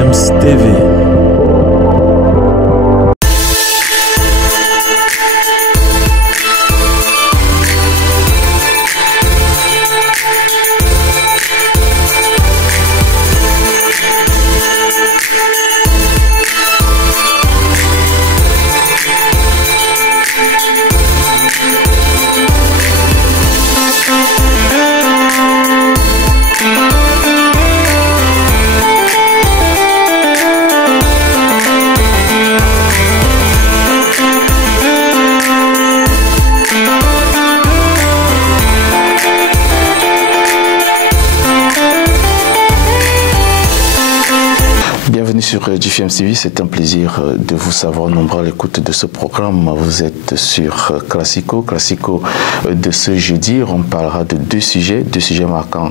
GFM's TV. Sur GFM TV, c'est un plaisir de vous savoir nombreux à l'écoute de ce programme. Vous êtes sur Classico de ce jeudi. On parlera de deux sujets marquants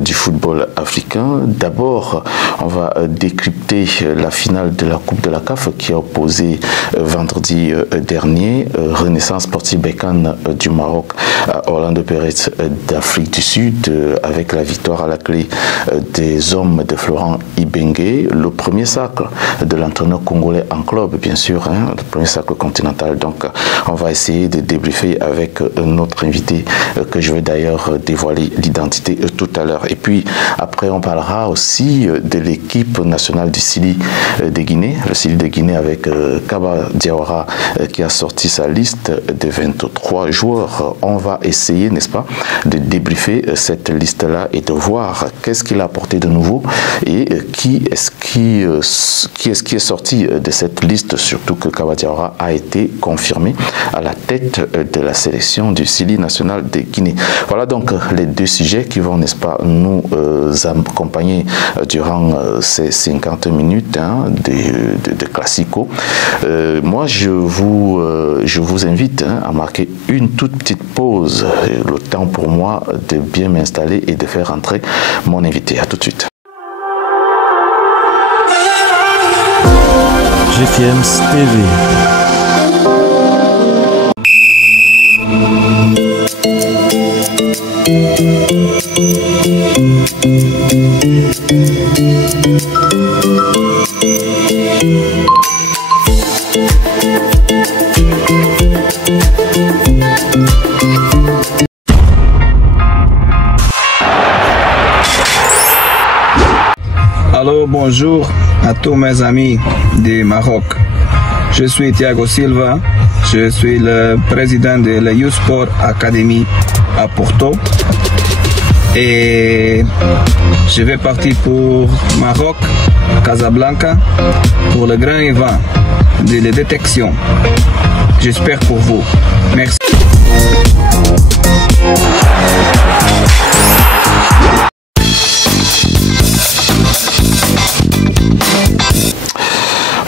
du football africain. D'abord, on va décrypter la finale de la Coupe de la CAF qui a opposé vendredi dernier Renaissance Sportive Berkane du Maroc à Orlando Pirates d'Afrique du Sud avec la victoire à la clé des hommes de Florent Ibenge. Le premier cercle de l'entraîneur congolais en club, bien sûr, hein, le premier cercle continental. Donc, on va essayer de débriefer avec notre invité, que je vais d'ailleurs dévoiler l'identité tout à l'heure. Et puis, après, on parlera aussi de l'équipe nationale du Sili de Guinée, le Sili de Guinée avec Kaba Diawara qui a sorti sa liste de 23 joueurs. On va essayer, n'est-ce pas, de débriefer cette liste-là et de voir qu'est-ce qu'il a apporté de nouveau et qui est-ce qui est sorti de cette liste, surtout que Kaba Diawara a été confirmé à la tête de la sélection du Sili national de Guinée. Voilà donc les deux sujets qui vont, n'est-ce pas, nous accompagner durant ces 50 minutes hein, de Classico. Moi, je vous invite hein, à marquer une toute petite pause, le temps pour moi de bien m'installer et de faire entrer mon invité. À tout de suite. GFM's TV. Alors bonjour à tous mes amis du Maroc. Je suis Thiago Silva, je suis le président de la Youth Sport Academy à Porto et je vais partir pour Maroc, Casablanca pour le grand événement de la détection. J'espère pour vous. Merci.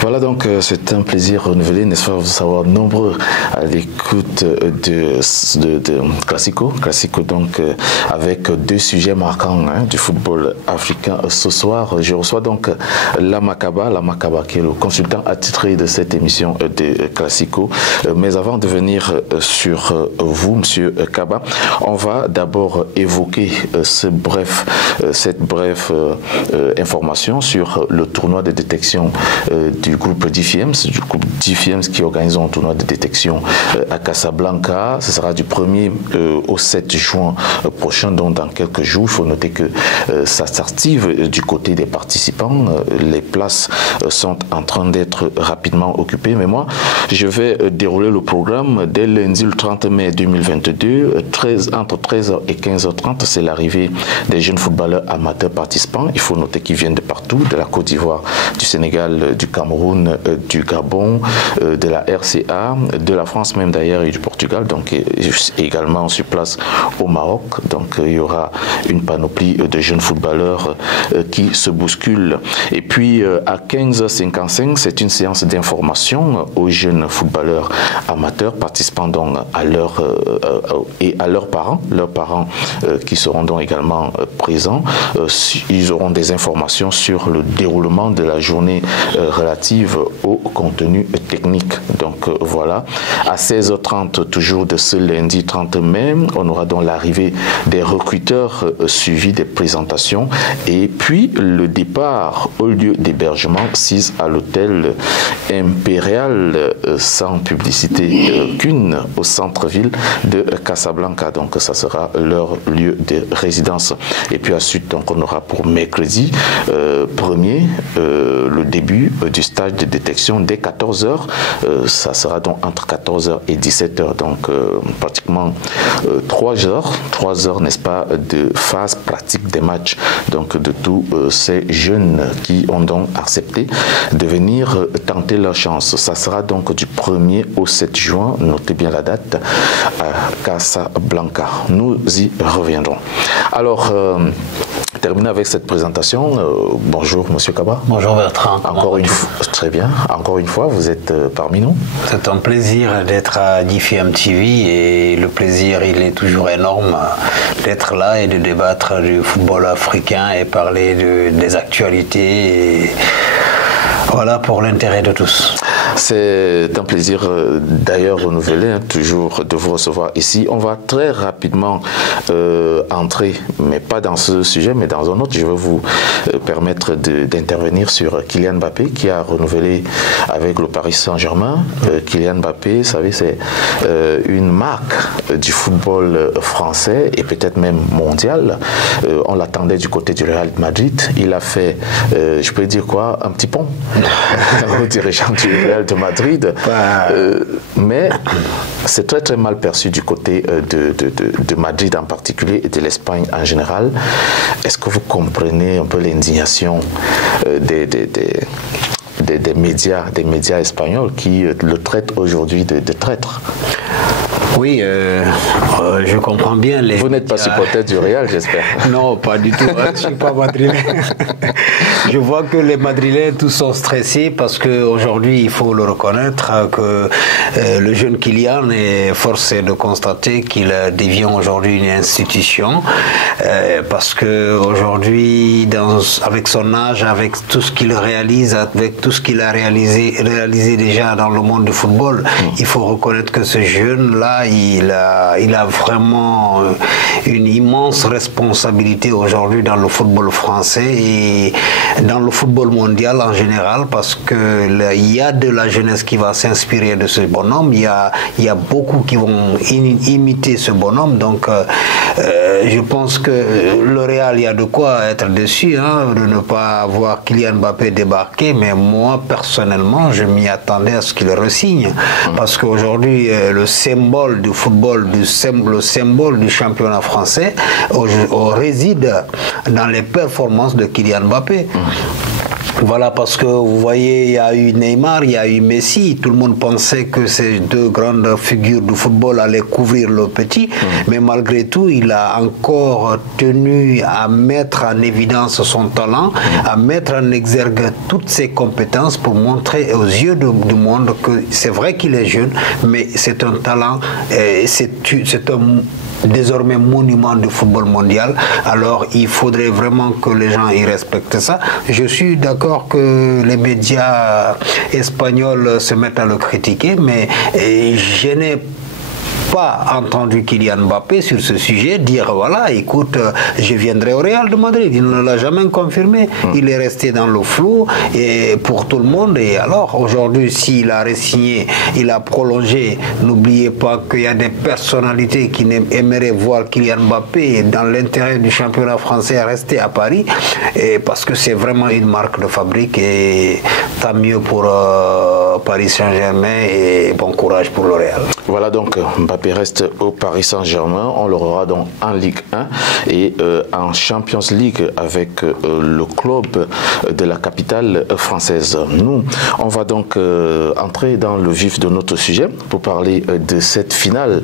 Voilà donc c'est un plaisir renouvelé, n'est-ce pas, vous savoir nombreux à l'écoute de Classico donc avec deux sujets marquants hein, du football africain ce soir. Je reçois donc Lama Kaba qui est le consultant attitré de cette émission de Classico. Mais avant de venir sur vous, Monsieur Kaba, on va d'abord évoquer cette brève information sur le tournoi de détection du groupe DFIEMS, qui organise un tournoi de détection à Casablanca. Ce sera du 1er au 7 juin prochain, donc dans quelques jours. Il faut noter que ça s'active du côté des participants. Les places sont en train d'être rapidement occupées. Mais moi, je vais dérouler le programme dès lundi le 30 mai 2022, entre 13h et 15h30. C'est l'arrivée des jeunes footballeurs amateurs participants. Il faut noter qu'ils viennent de partout, de la Côte d'Ivoire, du Sénégal, du Cameroun, du Gabon, de la RCA, de la France même d'ailleurs et du Portugal, donc également sur place au Maroc. Donc il y aura une panoplie de jeunes footballeurs qui se bousculent. Et puis à 15h55, c'est une séance d'information aux jeunes footballeurs amateurs participant donc à et à leurs parents qui seront donc également présents. Ils auront des informations sur le déroulement de la journée relative au contenu technique. Donc voilà, à 16h30, toujours de ce lundi 30 mai, on aura donc l'arrivée des recruteurs suivis des présentations et puis le départ au lieu d'hébergement 6 à l'hôtel Impérial sans publicité qu'une au centre-ville de Casablanca. Donc ça sera leur lieu de résidence. Et puis ensuite, donc, on aura pour mercredi 1er le début du stage de détection dès 14h. Ça sera donc entre 14h et 17h. Donc pratiquement 3 heures, n'est-ce pas, de phase pratique des matchs. Donc de tous ces jeunes qui ont donc accepté de venir tenter leur chance. Ça sera donc du 1er au 7 juin, notez bien la date, à Casablanca. Nous y reviendrons. Alors, terminer avec cette présentation. Bonjour Monsieur Kaba. Bonjour Bertrand. Encore une fois, très bien. Encore une fois, vous êtes parmi nous. C'est un plaisir d'être à DFM TV et le plaisir, il est toujours énorme d'être là et de débattre du football africain et parler des actualités. Et voilà, pour l'intérêt de tous. C'est un plaisir d'ailleurs renouvelé, toujours de vous recevoir ici. On va très rapidement entrer, mais pas dans ce sujet, mais dans un autre. Je vais vous permettre d'intervenir sur Kylian Mbappé qui a renouvelé avec le Paris Saint-Germain. Kylian Mbappé, vous savez, c'est une marque du football français et peut-être même mondial. On l'attendait du côté du Real Madrid. Il a fait, je peux dire quoi, un petit pont au dirigeant du Real de Madrid, mais c'est très très mal perçu du côté de Madrid en particulier et de l'Espagne en général. Est-ce que vous comprenez un peu l'indignation des médias espagnols qui le traitent aujourd'hui de traître? Oui, je comprends bien. Vous n'êtes pas supporter du Real, j'espère. Non, pas du tout. Je ne suis pas madrilène. Je vois que les Madrilènes tous sont stressés parce qu'aujourd'hui, il faut le reconnaître, que le jeune Kylian est forcé de constater qu'il devient aujourd'hui une institution parce qu'aujourd'hui, avec son âge, avec tout ce qu'il réalise, avec tout ce qu'il a réalisé déjà dans le monde du football, il faut reconnaître que ce jeune-là, il a vraiment une immense responsabilité aujourd'hui dans le football français et dans le football mondial en général parce que il y a de la jeunesse qui va s'inspirer de ce bonhomme, il y a beaucoup qui vont imiter ce bonhomme, donc je pense que le Real, il y a de quoi être déçu de ne pas voir Kylian Mbappé débarquer, mais moi personnellement je m'y attendais à ce qu'il re-signe parce qu'aujourd'hui le symbole du football, le symbole du championnat français réside dans les performances de Kylian Mbappé. Voilà, parce que vous voyez, il y a eu Neymar, il y a eu Messi. Tout le monde pensait que ces deux grandes figures du football allaient couvrir le petit. Mais malgré tout, il a encore tenu à mettre en évidence son talent, à mettre en exergue toutes ses compétences pour montrer aux yeux du monde que c'est vrai qu'il est jeune, mais c'est un talent, c'est un désormais monument du football mondial. Alors il faudrait vraiment que les gens y respectent ça. Je suis d'accord que les médias espagnols se mettent à le critiquer, mais je n'ai pas entendu Kylian Mbappé sur ce sujet dire voilà, écoute, je viendrai au Real de Madrid. Il ne l'a jamais confirmé. Il est resté dans le flou et pour tout le monde. Et alors aujourd'hui, s'il a re-signé, il a prolongé, n'oubliez pas qu'il y a des personnalités qui aimeraient voir Kylian Mbappé dans l'intérêt du championnat français à rester à Paris, et parce que c'est vraiment une marque de fabrique. Et tant mieux pour Paris Saint-Germain et bon courage pour le Real. Voilà, donc Mbappé reste au Paris Saint-Germain. On l'aura donc en Ligue 1 et en Champions League avec le club de la capitale française. Nous, on va donc entrer dans le vif de notre sujet pour parler de cette finale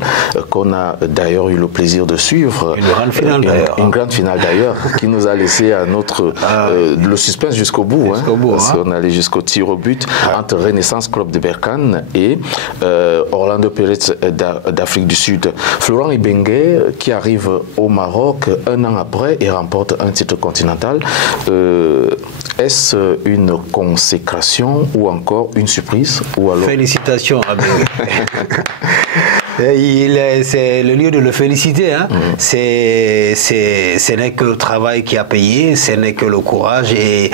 qu'on a d'ailleurs eu le plaisir de suivre. Une grande finale d'ailleurs. Une grande finale d'ailleurs qui nous a laissé à notre le suspense jusqu'au bout. Parce qu'on allait jusqu'au tir au but entre Renaissance Club de Berkane et Orlando Pirates Pirates d'Afrique du Sud. Florent Ibenge qui arrive au Maroc un an après et remporte un titre continental. Est-ce une consécration ou encore une surprise ou alors... Félicitations à Bengue. C'est le lieu de le féliciter. Hein. Ce n'est que le travail qui a payé, ce n'est que le courage et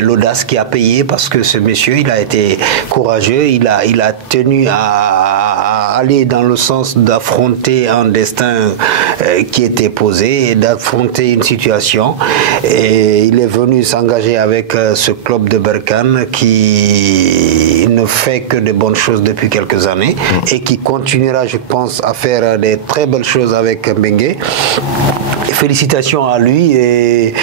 l'audace qui a payé, parce que ce monsieur, il a été courageux, il a tenu à aller dans le sens d'affronter un destin qui était posé et d'affronter une situation. Et il est venu s'engager avec ce club de Berkane qui ne fait que de bonnes choses depuis quelques années et qui continuera, je pense, à faire des très belles choses avec Bengue. Félicitations à lui et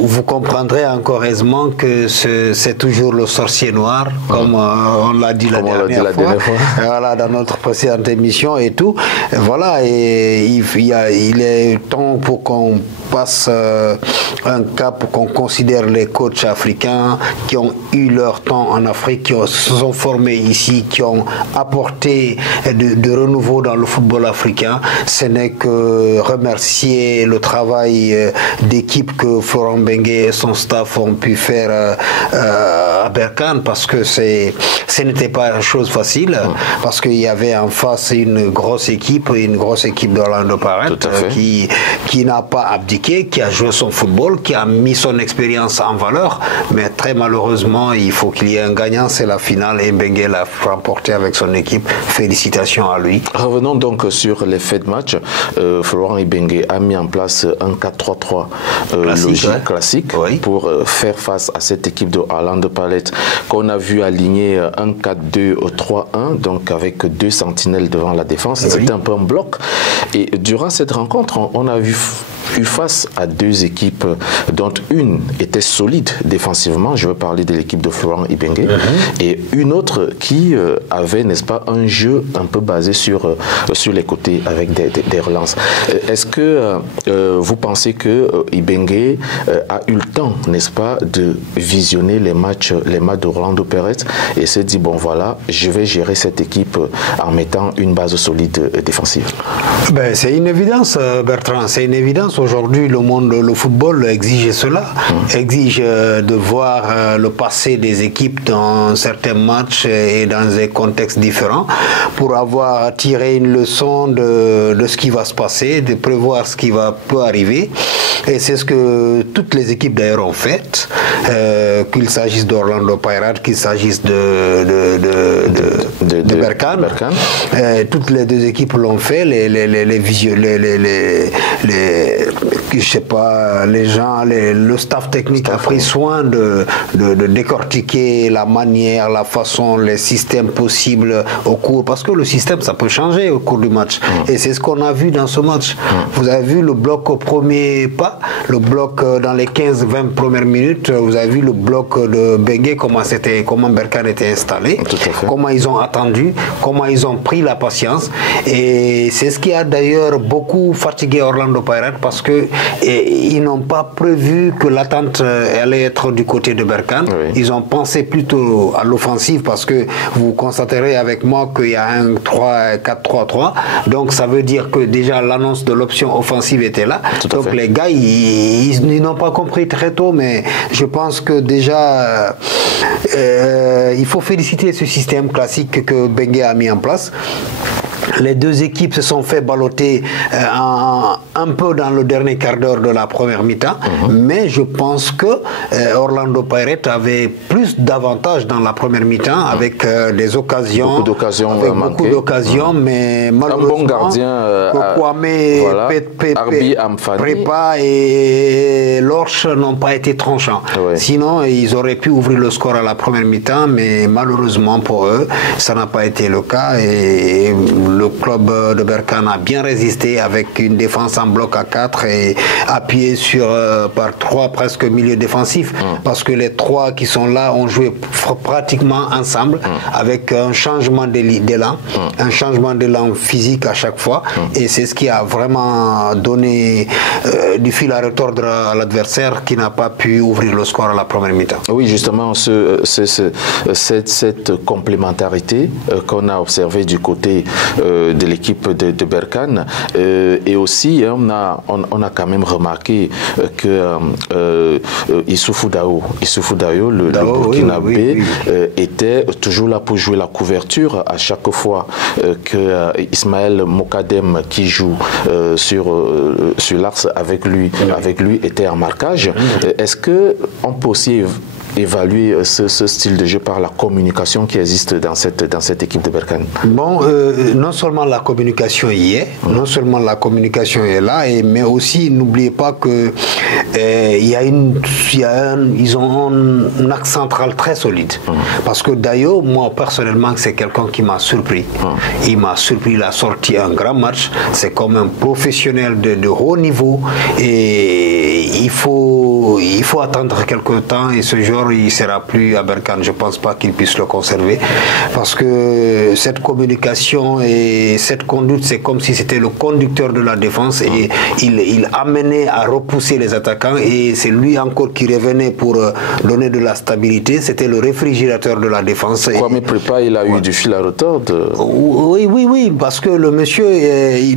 vous comprendrez encore aisément que c'est toujours le sorcier noir, comme on l'a dit la dernière fois. Voilà, dans notre précédente émission et tout. Voilà, et il est temps pour qu'on passe un cap, qu'on considère les coachs africains qui ont eu leur temps en Afrique, qui se sont formés ici, qui ont apporté de renouveau dans le football africain. Ce n'est que remercier le travail d'équipe que Florent Bengue et son staff ont pu faire à Berkane, parce que ce n'était pas une chose facile, parce qu'il y avait en face une grosse équipe d'Orlando Pirates qui n'a pas abdiqué, qui a joué son football, qui a mis son expérience en valeur, mais très malheureusement, il faut qu'il y ait un gagnant, c'est la finale, et Bengue l'a remporté avec son équipe. Félicitations à lui. Revenons donc sur les faits de match. Florent Ibenge a mis en place un 4-3-3 logique, classique, pour faire face à cette équipe de Orlando Pirates qu'on a vu aligner un 4-2-3-1, donc avec deux sentinelles devant la défense. C'était un peu un bloc. Et durant cette rencontre, on a eu face à deux équipes dont une était solide défensivement, je veux parler de l'équipe de Florent Ibenge, et une autre qui avait, n'est-ce pas, un jeu un peu basé sur les côtés avec des relances. Est-ce que vous pensez que Ibenge a eu le temps, n'est-ce pas, de visionner les matchs d'Orlando Pirates et s'est dit, bon voilà, je vais gérer cette équipe en mettant une base solide défensive? Ben, c'est une évidence, Bertrand, c'est une évidence. Aujourd'hui, le football exige cela, exige de voir le passé des équipes dans certains matchs et dans des contextes différents pour avoir tiré une leçon de ce qui va se passer, de prévoir ce qui peut arriver. Et c'est ce que toutes les équipes d'ailleurs ont fait, qu'il s'agisse d'Orlando Pirates, qu'il s'agisse de Berkane. Toutes les deux équipes l'ont fait, je sais pas, les gens, le staff technique a pris soin de décortiquer la manière, la façon, les systèmes possibles au cours, parce que le système ça peut changer au cours du match. Et c'est ce qu'on a vu dans ce match. Vous avez vu le bloc au premier pas, le bloc dans les 15-20 premières minutes, vous avez vu le bloc de Bengue, comment Berkane était installé, comment ils ont attendu, comment ils ont pris la patience. Et c'est ce qui a d'ailleurs beaucoup fatigué Orlando Pirates, parce que ils n'ont pas prévu que l'attente allait être du côté de Berkane. Ils ont pensé plutôt à l'offensive, parce que vous constaterez avec moi qu'il y a un 4-3-3. Donc ça veut dire que déjà l'annonce de l'option offensive était là. Donc les gars, ils n'ont pas compris très tôt, mais je pense que déjà il faut féliciter ce système classique que Bengue a mis en place. Les deux équipes se sont fait balloter un peu dans le dernier quart d'heure de la première mi-temps, mais je pense que Orlando Pirates avait plus d'avantages dans la première mi-temps avec des occasions, beaucoup d'occasions, mais malheureusement, un bon gardien, Prépa et Lorch n'ont pas été tranchants. Sinon, ils auraient pu ouvrir le score à la première mi-temps, mais malheureusement pour eux, ça n'a pas été le cas, et le club de Berkane a bien résisté avec une défense en bloc à 4 et appuyé par 3 presque milieux défensifs. Parce que les 3 qui sont là ont joué pratiquement ensemble avec un changement d'élan, un changement d'élan physique à chaque fois. Et c'est ce qui a vraiment donné du fil à retordre à l'adversaire qui n'a pas pu ouvrir le score à la première mi-temps. Oui, justement, cette complémentarité qu'on a observée du côté de l'équipe de Berkane, et aussi on a quand même remarqué que Issoufou Daho, le Burkinabé, était toujours là pour jouer la couverture à chaque fois que Ismaël Mokadem, qui joue sur l'axe avec lui était en marquage. Est-ce qu'on peut aussi évaluer ce style de jeu par la communication qui existe dans cette équipe de Berkane? Bon, non seulement la communication y est, là, mais aussi n'oubliez pas que ils ont un axe central très solide. Parce que d'ailleurs, moi personnellement, c'est quelqu'un qui m'a surpris. Il m'a surpris, il a sorti un grand match. C'est comme un professionnel de haut niveau, et il faut attendre quelque temps, et ce joueur il ne sera plus à Berkane. Je ne pense pas qu'il puisse le conserver, parce que cette communication et cette conduite, c'est comme si c'était le conducteur de la défense, et il amenait à repousser les attaquants, et c'est lui encore qui revenait pour donner de la stabilité. C'était le réfrigérateur de la défense. Kwame Prépa, il a eu du fil à retordre. Oui, parce que le monsieur,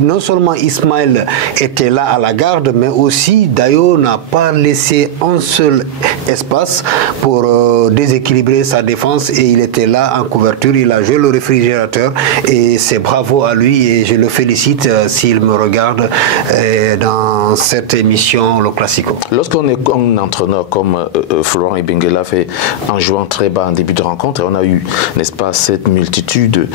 non seulement Ismaël était là à la garde, mais aussi Dayo n'a pas laissé un seul espace pour déséquilibrer sa défense, et il était là en couverture, il a joué le réfrigérateur, et c'est bravo à lui, et je le félicite s'il me regarde dans cette émission, le Classico. Lorsqu'on est un entraîneur comme Florent Ibenge l'a fait en jouant très bas en début de rencontre, on a eu, n'est-ce pas, cette multitude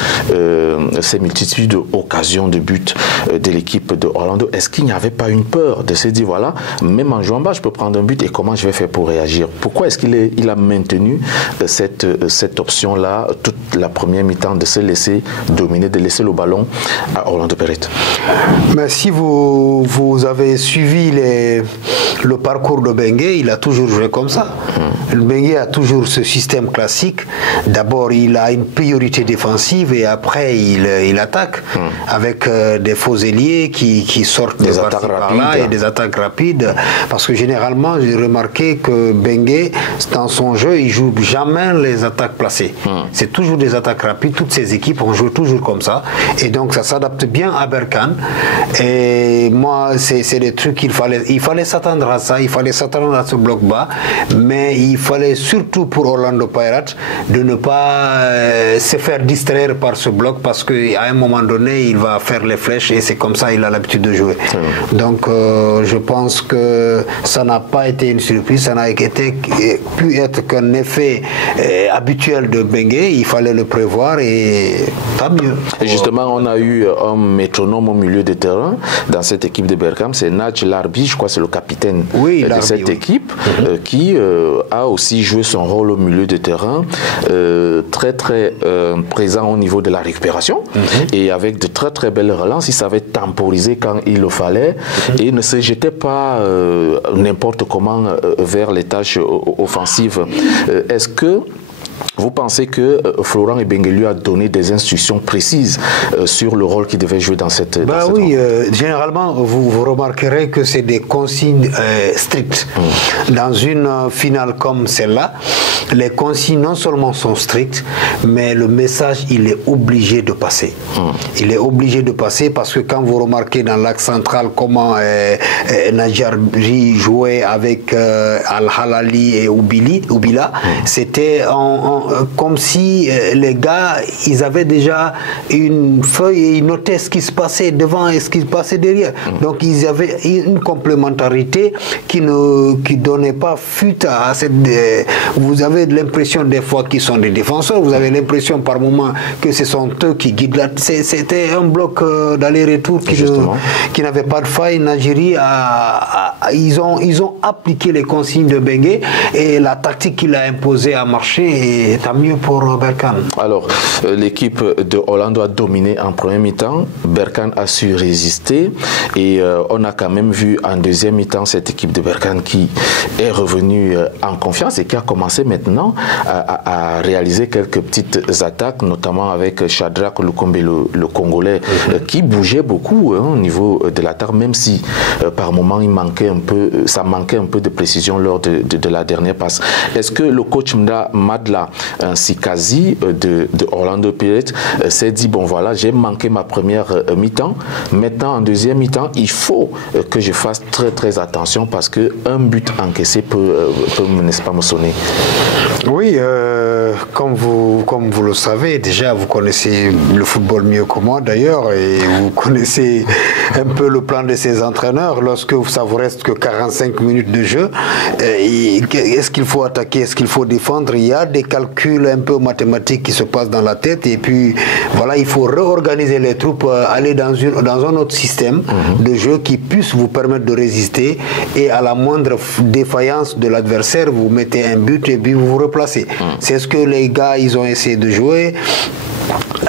d'occasions de but de l'équipe de Orlando. Est-ce qu'il n'y avait pas une peur de se dire, voilà, même en jouant bas, je peux prendre un but, et comment je vais faire pour réagir? Pourquoi est-ce qu'il a maintenu cette option-là toute la première mi-temps, de se laisser dominer, de laisser le ballon à Orlando Pirates? Mais si vous avez suivi le parcours de Bengue, il a toujours joué comme ça. Bengue a toujours ce système classique. D'abord, il a une priorité défensive, et après, il attaque avec des faux ailiers qui sortent des attaques rapides et des attaques rapides. Parce que généralement, j'ai remarqué que Bengue, dans son jeu, il joue jamais les attaques placées. C'est toujours des attaques rapides. Toutes ces équipes ont joué toujours comme ça, et donc ça s'adapte bien à Berkane. Et moi, c'est des trucs qu'il fallait s'attendre à ça, il fallait s'attendre à ce bloc bas, mais il fallait surtout pour Orlando Pirates de ne pas se faire distraire par ce bloc, parce qu'à un moment donné, il va faire les flèches, et c'est comme ça il a l'habitude de jouer. Donc je pense que ça n'a pas été une surprise, ça n'a pu être qu'un effet habituel de Bengue. Il fallait le prévoir, et tant mieux. Et justement, on a eu un métronome au milieu de terrain dans cette équipe de Berkane, c'est Nadj Larbi, je crois que c'est le capitaine de cette équipe, qui a aussi joué son rôle au milieu de terrain, très très présent au niveau de la récupération, et avec de très très belles relances. Il savait temporiser quand il le fallait, et ne se jetait pas n'importe comment vers les tâches offensives. Est-ce que vous pensez que Florent Ibenge lui a donné des instructions précises sur le rôle qu'il devait jouer dans cette généralement, vous remarquerez que c'est des consignes strictes. Dans une finale comme celle-là, les consignes non seulement sont strictes, mais le message, il est obligé de passer. Il est obligé de passer, parce que quand vous remarquez dans l'axe central comment Nadjarbi jouait avec Al-Halali et Oubila, c'était comme si les gars, ils avaient déjà une feuille et ils notaient ce qui se passait devant et ce qui se passait derrière. Donc ils avaient une complémentarité qui donnait pas fuite à cette... Vous avez l'impression des fois qu'ils sont des défenseurs, vous avez l'impression par moment que ce sont eux qui guident la... C'était un bloc d'aller-retour qui n'avait pas de faille. Nadjiri ils ont appliqué les consignes de Bengue, et la tactique qu'il a imposée a marché, et tant mieux pour Berkane. Alors, l'équipe de Orlando a dominé en premier mi-temps. Berkane a su résister et on a quand même vu en deuxième mi-temps cette équipe de Berkane qui est revenue en confiance et qui a commencé maintenant à réaliser quelques petites attaques, notamment avec Shadrack Lukombe, le Congolais, qui bougeait beaucoup au niveau de l'attaque, même si par moment il manquait un peu, ça manquait un peu de précision lors de la dernière passe. Est-ce que le coach Madla Sikazi de Orlando Pirates s'est dit, bon voilà, j'ai manqué ma première mi-temps, maintenant en deuxième mi-temps, il faut que je fasse très attention parce qu'un but encaissé peut n'est-ce pas, me sonner? Oui, comme vous le savez, déjà vous connaissez le football mieux que moi d'ailleurs et vous connaissez un peu le plan de ces entraîneurs. Lorsque ça vous reste que 45 minutes de jeu, est-ce qu'il faut attaquer, est-ce qu'il faut défendre? Il y a des calculs un peu mathématiques qui se passent dans la tête et puis voilà, il faut réorganiser les troupes, aller dans un autre système de jeu qui puisse vous permettre de résister et à la moindre défaillance de l'adversaire, vous mettez un but et puis vous vous replacez. C'est ce que les gars, ils ont essayé de jouer.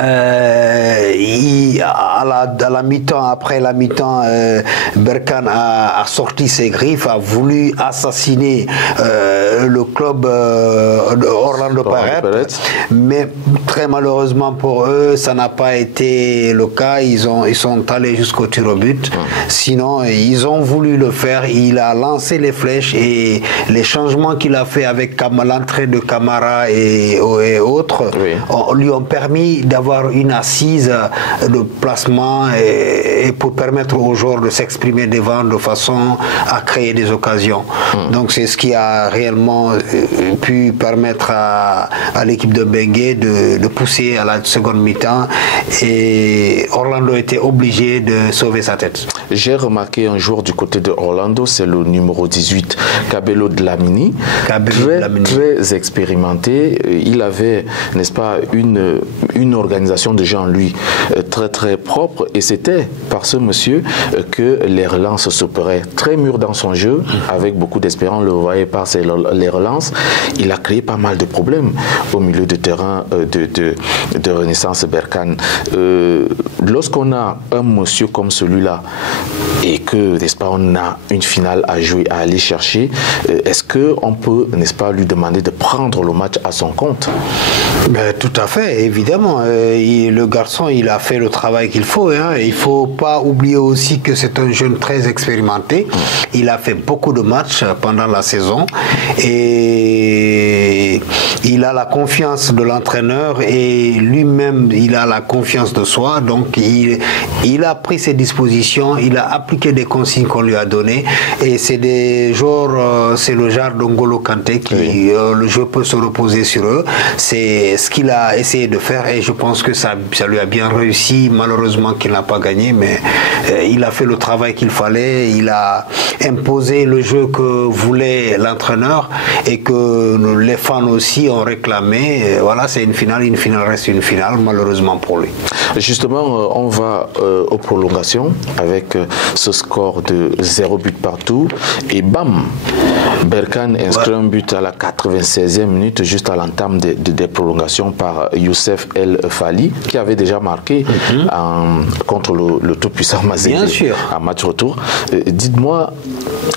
À la mi-temps, après la mi-temps, Berkane a sorti ses griffes, a voulu assassiner le club Orlando Pirates, mais très malheureusement pour eux, ça n'a pas été le cas. Ils sont allés jusqu'au tir au but. Sinon, ils ont voulu le faire. Il a lancé les flèches et les changements qu'il a fait avec l'entrée de Camara et autres lui ont permis d'avoir une assise de placement et pour permettre aux joueurs de s'exprimer devant de façon à créer des occasions. Donc c'est ce qui a réellement pu permettre à l'équipe de Bengue de pousser à la seconde mi-temps et Orlando était obligé de sauver sa tête. J'ai remarqué un joueur du côté de Orlando, c'est le numéro 18, Kabelo Dlamini, très expérimenté. Il avait, n'est-ce pas, une organisation de jeu en lui très propre et c'était par ce monsieur que les relances s'opéraient. Très mûr dans son jeu, avec beaucoup d'espérance, le voyait par les relances. Il a créé pas mal de problèmes au milieu de terrain de Renaissance Berkane. Lorsqu'on a un monsieur comme celui-là et que, n'est-ce pas, on a une finale à jouer, à aller chercher, est-ce qu'on peut, n'est-ce pas, lui demander de prendre le match à son compte? Ben, tout à fait, évidemment. Le garçon, il a fait le travail qu'il faut. Il ne faut pas oublier aussi que c'est un jeune très expérimenté. Il a fait beaucoup de matchs pendant la saison et il a la confiance de l'entraîneur et lui-même, il a la confiance de soi. Donc, il a pris ses dispositions, il a appliqué des consignes qu'on lui a données et c'est des joueurs, c'est le genre d'Ngolo Kanté qui, le jeu peut se reposer sur eux. C'est ce qu'il a essayé de faire et je pense que ça lui a bien réussi. Malheureusement qu'il n'a pas gagné, mais il a fait le travail qu'il fallait. Il a imposé le jeu que voulait l'entraîneur et que les fans aussi ont réclamé. Et voilà, c'est une finale reste une finale, malheureusement pour lui. Justement, on va aux prolongations avec ce score de 0 but partout et bam, Berkane inscrit un but à la 96e minute, juste à l'entame des prolongations par Youssef El Fali, qui avait déjà marqué contre le tout-puissant Mazembe en match retour. Dites-moi,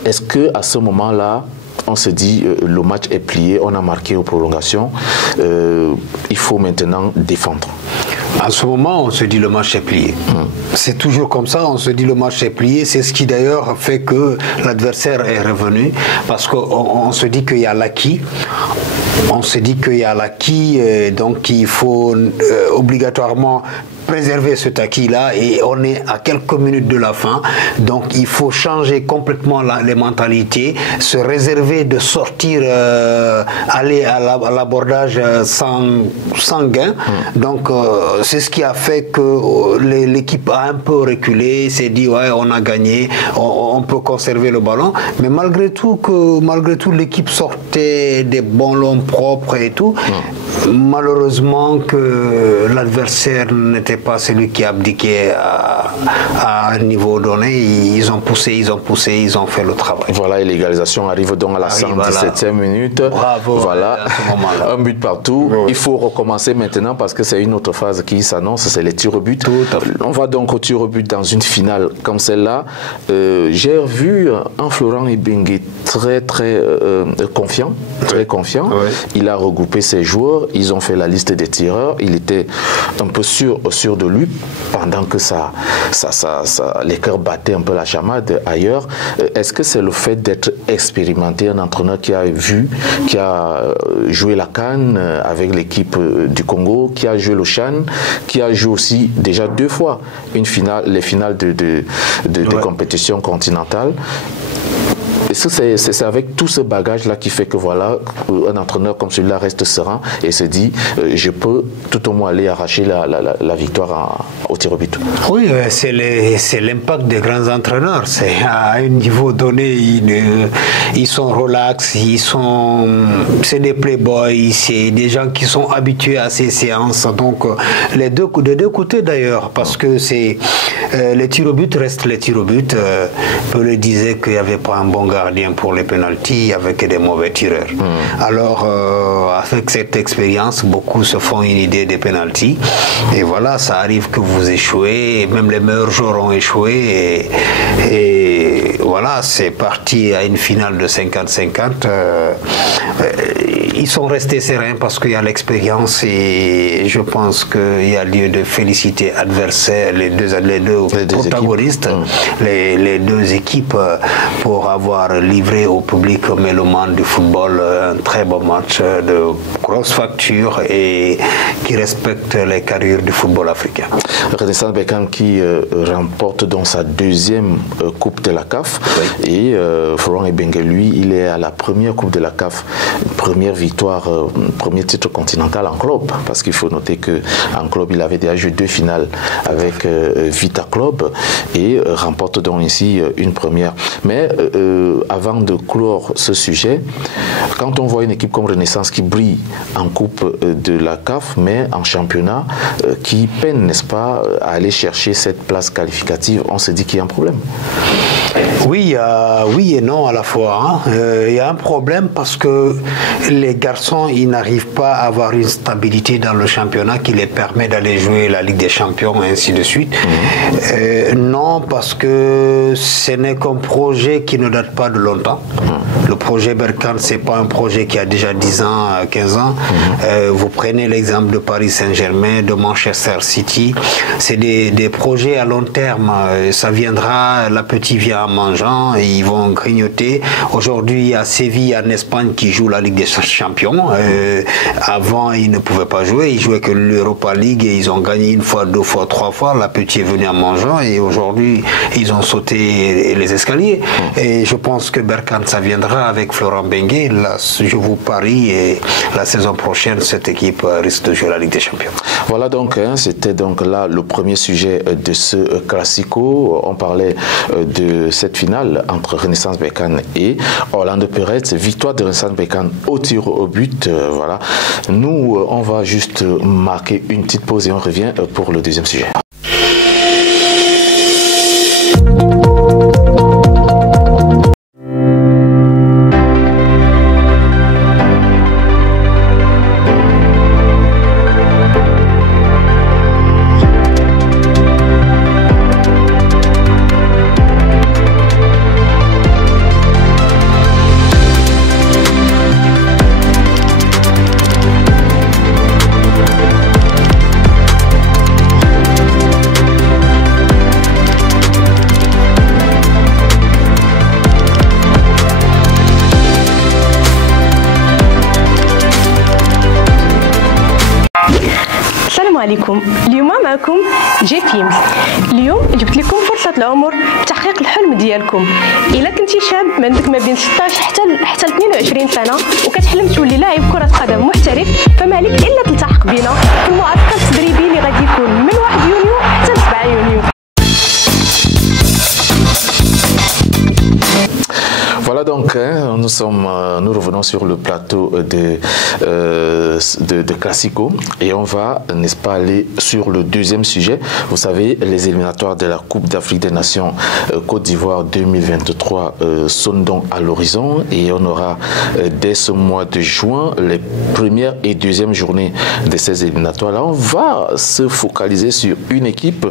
est-ce qu'à ce moment-là, on se dit le match est plié, on a marqué aux prolongations, il faut maintenant défendre? En ce moment, on se dit le match est plié. C'est toujours comme ça, on se dit le match est plié. C'est ce qui d'ailleurs fait que l'adversaire est revenu, parce qu'on se dit qu'il y a l'acquis. On se dit qu'il y a l'acquis, donc il faut obligatoirement préserver cet acquis-là et on est à quelques minutes de la fin. Donc il faut changer complètement les mentalités, se réserver de sortir, aller à l'abordage sans gain. Donc c'est ce qui a fait que l'équipe a un peu reculé, s'est dit ouais, on a gagné, on peut conserver le ballon. Mais malgré tout l'équipe sortait des ballons propres et tout. Malheureusement que l'adversaire n'était pas celui qui a abdiqué à un niveau donné. Ils ont poussé, ils ont fait le travail. Voilà, et l'égalisation arrive donc à la 117e minute. Bravo, voilà, à ce moment-là. Un but partout. Oui. Il faut recommencer maintenant parce que c'est une autre phase qui s'annonce, c'est les tirs au but. On va donc au tir au but dans une finale comme celle-là. J'ai vu un Florent Ibenge très confiant, très confiant. Oui. Il a regroupé ses joueurs, ils ont fait la liste des tireurs, il était un peu sûr de lui pendant que les cœurs battaient un peu la chamade ailleurs. Est-ce que c'est le fait d'être expérimenté, un entraîneur qui a joué la CAN avec l'équipe du Congo, qui a joué le CHAN, qui a joué aussi déjà 2 fois les finales de compétitions continentales? C'est avec tout ce bagage-là qui fait que voilà, un entraîneur comme celui-là reste serein et se dit je peux tout au moins aller arracher la victoire au tir au but. Oui, c'est l'impact des grands entraîneurs. C'est à un niveau donné, ils sont relax, c'est des playboys, c'est des gens qui sont habitués à ces séances. Donc des deux côtés d'ailleurs, parce que les tirs au but restent les tirs au but. Pelé disait qu'il n'y avait pas un bon gardien pour les pénaltys avec des mauvais tireurs. Alors, avec cette expérience, beaucoup se font une idée des pénaltys. Et voilà, ça arrive que vous échouez, même les meilleurs joueurs ont échoué. Et voilà, c'est parti à une finale de 50-50. Ils sont restés sereins parce qu'il y a l'expérience et je pense qu'il y a lieu de féliciter adversaires, les deux protagonistes, les deux équipes pour avoir livré au public mélomane du football un très bon match de grosse facture et qui respecte les carrières du football africain. Renaissance Berkane qui remporte donc sa 2e Coupe de la CAF et Florent Ibenge, lui, il est à la première Coupe de la CAF, première victoire, premier titre continental en club, parce qu'il faut noter qu'en club, il avait déjà joué 2 finales avec Vita Club et remporte donc ici une première. Mais avant de clore ce sujet, quand on voit une équipe comme Renaissance qui brille en Coupe de la CAF, mais en championnat, qui peine, n'est-ce pas, à aller chercher cette place qualificative, on se dit qu'il y a un problème. Oui, oui et non à la fois. Il y a un problème parce que les garçons, ils n'arrivent pas à avoir une stabilité dans le championnat qui les permet d'aller jouer la Ligue des Champions et ainsi de suite. Non, parce que ce n'est qu'un projet qui ne date pas de longtemps. Le projet Berkane, ce n'est pas un projet qui a déjà 10 ans, 15 ans. Vous prenez l'exemple de Paris Saint-Germain, de Manchester City. C'est des projets à long terme. Ça viendra, l'appétit vient en mangeant et ils vont grignoter. Aujourd'hui, il y a Séville en Espagne qui joue la Ligue des Champions. Avant, ils ne pouvaient pas jouer. Ils jouaient que l'Europa League et ils ont gagné 1 fois, 2 fois, 3 fois. L'appétit est venu en mangeant et aujourd'hui, ils ont sauté les escaliers. Et je pense que Berkane, ça viendra avec Florent Ibenge. Là, je vous parie et la saison prochaine, cette équipe risque de jouer la Ligue des Champions. Voilà donc, c'était donc là le premier sujet de ce Classico. On parlait de cette finale entre Renaissance Berkane et Orlando Pirates. Victoire de Renaissance Berkane au tir au but. Voilà. Nous, on va juste marquer une petite pause et on revient pour le 2e sujet. عليكم. اليوم معكم جي فيلمز. اليوم جبت لكم فرصة العمر بتحقيق الحلم ديالكم. إلا كنتي شاب ما عندك ما بين 16 حتى 22 سنة وكتحلم تولي لاعب كرة قدم محترف، فما عليك إلا تلتحق بنا في المعسكر التدريبي اللي غادي يكون من 1 يونيو حتى 7 يونيو. Voilà donc Donc, nous revenons sur le plateau de Classico et on va, n'est-ce pas, aller sur le deuxième sujet. Vous savez, les éliminatoires de la Coupe d'Afrique des Nations Côte d'Ivoire 2023 sont donc à l'horizon et on aura dès ce mois de juin les premières et deuxièmes journées de ces éliminatoires. Là, on va se focaliser sur une équipe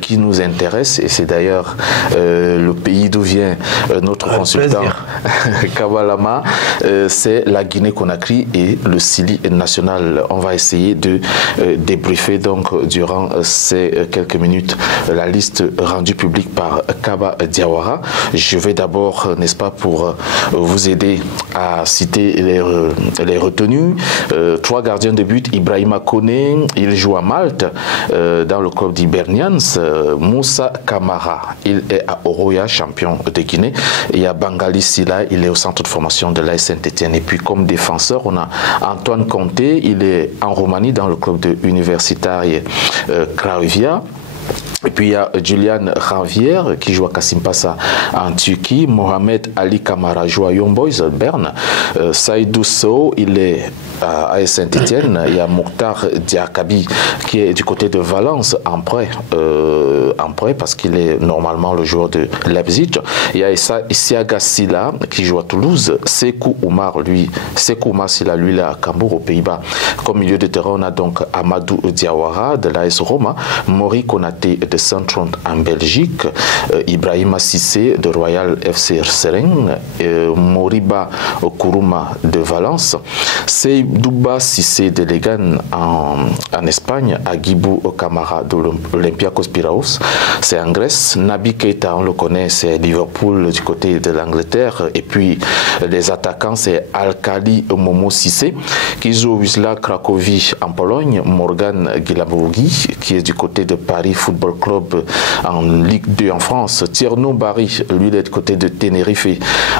qui nous intéresse et c'est d'ailleurs le pays d'où vient notre consultant Kabalama, c'est la Guinée-Conakry et le Sili national. On va essayer de débriefer donc durant ces quelques minutes la liste rendue publique par Kaba Diawara. Je vais d'abord, n'est-ce pas, pour vous aider à citer les retenus. 3 gardiens de but, Ibrahima Koné, il joue à Malte dans le club d'Hibernians. Moussa Kamara, il est à Oroya, champion de Guinée. Il y a Bangali Sila, il est au centre de formation de l'AS Saint-Etienne. Et puis comme défenseur, on a Antoine Conté, il est en Roumanie dans le club de Universitaire Craiova. Et puis il y a Julian Ranvier qui joue à Kasimpasa en Turquie. Mohamed Ali Kamara joue à Young Boys Berne. Saïdou Sow, il est à Saint-Etienne. Il y a Mokhtar Diakabi qui est du côté de Valence en prêt parce qu'il est normalement le joueur de Leipzig. Il y a Isiaga Silla qui joue à Toulouse. Sekou Oumar Silla, lui, il est à Cambourg aux Pays-Bas. Comme milieu de terrain, on a donc Amadou Diawara de l'AS Roma, Mori Konaté de Saint-Trond en Belgique, Ibrahima Cissé de Royal FC Sereng, Moriba Kourouma de Valence, Seydouba Cissé de Legan en Espagne, Agibou Kamara de l'Olympiakos Piraeus, c'est en Grèce, Naby Keita, on le connaît, c'est Liverpool du côté de l'Angleterre, et puis les attaquants, c'est Alkali Momo Cissé qui joue au Wisła Cracovie en Pologne, Morgan Guilabourgui qui est du côté de Paris Football Club en Ligue 2 en France, Tierno Barry, lui il est du côté de Tenerife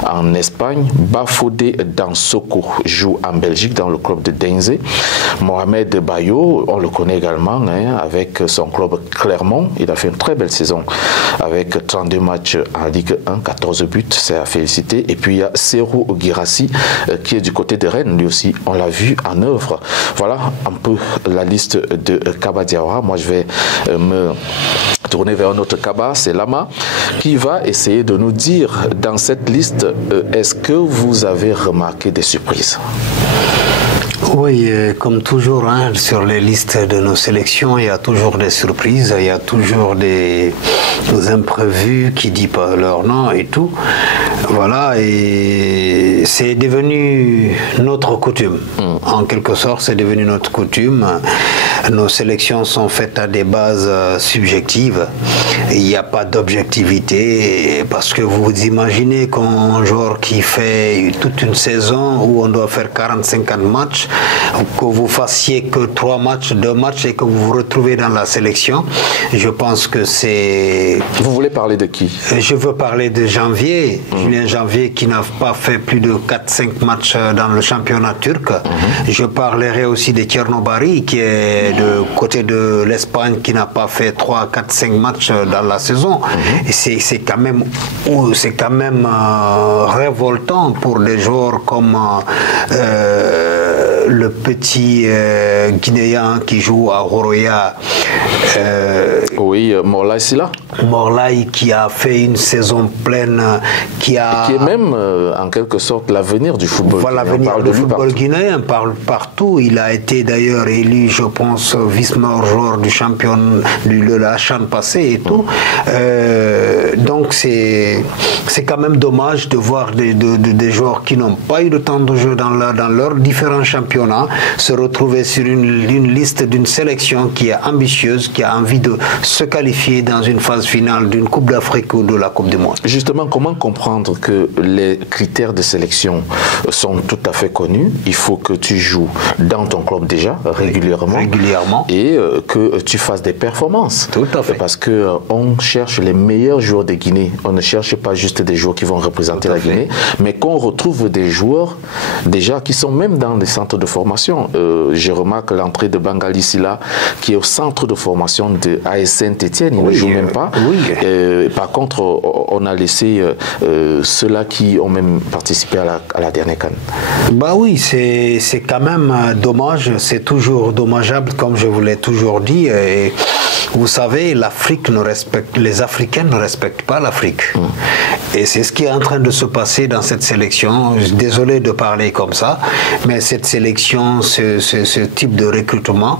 en Espagne, Bafodé Dansoko joue en Belgique dans le club de Denze, Mohamed Bayo, on le connaît également avec son club Clermont, il a fait une très belle saison avec 32 matchs en Ligue 1, 14 buts, c'est à féliciter. Et puis il y a Serhou Guirassy qui est du côté de Rennes, lui aussi on l'a vu en œuvre. Voilà un peu la liste de Kaba Diawara. Moi je vais me tourner vers notre Kaba, c'est Lama, qui va essayer de nous dire dans cette liste, est-ce que vous avez remarqué des surprises? Oui, comme toujours, sur les listes de nos sélections, il y a toujours des surprises, il y a toujours des imprévus qui disent pas leur nom et tout. Voilà, et c'est devenu notre coutume. En quelque sorte, c'est devenu notre coutume. Nos sélections sont faites à des bases subjectives. Il n'y a pas d'objectivité parce que vous vous imaginez qu'un joueur qui fait toute une saison où on doit faire 40-50 matchs, que vous fassiez que 3 matchs, 2 matchs et que vous vous retrouvez dans la sélection, je pense que c'est... Vous voulez parler de qui? Je veux parler de Janvier, Julien Janvier qui n'a pas fait plus de 4-5 matchs dans le championnat turc. Je parlerai aussi de Tierno Barry qui est de côté de l'Espagne qui n'a pas fait 3, 4, 5 matchs dans la saison. Et c'est quand même révoltant pour des joueurs comme le petit Guinéen qui joue à Oroya. Oui, Morlaï Silla. Morlaï qui a fait une saison pleine, qui est même en quelque sorte l'avenir du football. Voilà, l'avenir du football guinéen partout. Il a été d'ailleurs élu, je pense, vice-meilleur joueur du champion de la CHAN passée et tout. Donc c'est quand même dommage de voir des joueurs qui n'ont pas eu de temps de jeu dans leurs différents championnats se retrouver sur une liste d'une sélection qui est ambitieuse, qui a envie de se qualifier dans une phase finale d'une Coupe d'Afrique ou de la Coupe du Monde. Justement, comment comprendre que les critères de sélection sont tout à fait connus? Il faut que tu joues dans ton club déjà régulièrement et que tu fasses des performances. Tout à fait. Parce qu'on cherche les meilleurs joueurs de Guinée. On ne cherche pas juste des joueurs qui vont représenter la Guinée, mais qu'on retrouve des joueurs déjà qui sont même dans les centres de formation. Je remarque l'entrée de Bangali Silla qui est au centre de formation de AS Saint-Étienne, il ne joue même pas. Par contre, on a laissé ceux-là qui ont même participé à la dernière CAN. Bah oui, c'est quand même dommage, c'est toujours dommageable comme je vous l'ai toujours dit. Et vous savez, les Africains ne respectent pas l'Afrique. Et c'est ce qui est en train de se passer dans cette sélection. Désolé de parler comme ça, mais cette sélection, ce type de recrutement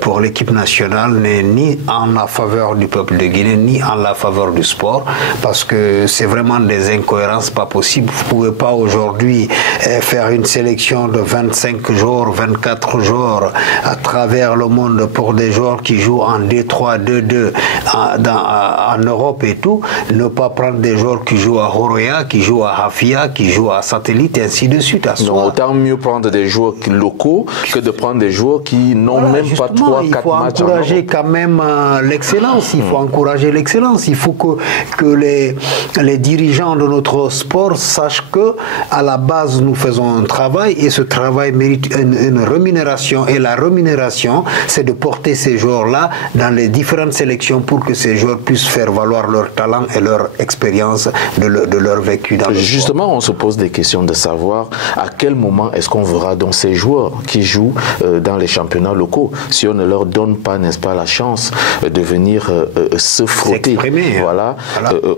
pour l'équipe nationale n'est ni en la faveur du peuple de Guinée, ni en la faveur du sport, parce que c'est vraiment des incohérences pas possibles. Vous ne pouvez pas aujourd'hui faire une sélection de 25 jours, 24 jours à travers le monde pour des joueurs qui jouent en D3, D2 en Europe et tout, ne pas prendre des joueurs qui jouent à Horoya, qui jouent à Hafia, qui jouent à Satellite, et ainsi de suite. Donc, autant mieux prendre des joueurs locaux que de prendre des joueurs qui n'ont même pas 3-4 matchs. Il faut encourager quand même l'excellence. Il faut encourager l'excellence. Il faut que les dirigeants de notre sport sachent que à la base nous faisons un travail et ce travail mérite une rémunération. Et la rémunération, c'est de porter ces joueurs-là dans les différentes sélections pour que ces joueurs puissent faire valoir leur talent et leur expérience de leur vécu dans le sport. Justement, on se pose des questions de savoir à quel moment est-ce qu'on verra donc ces joueurs qui jouent dans les championnats locaux, si on ne leur donne pas, n'est-ce pas, la chance de venir se frotter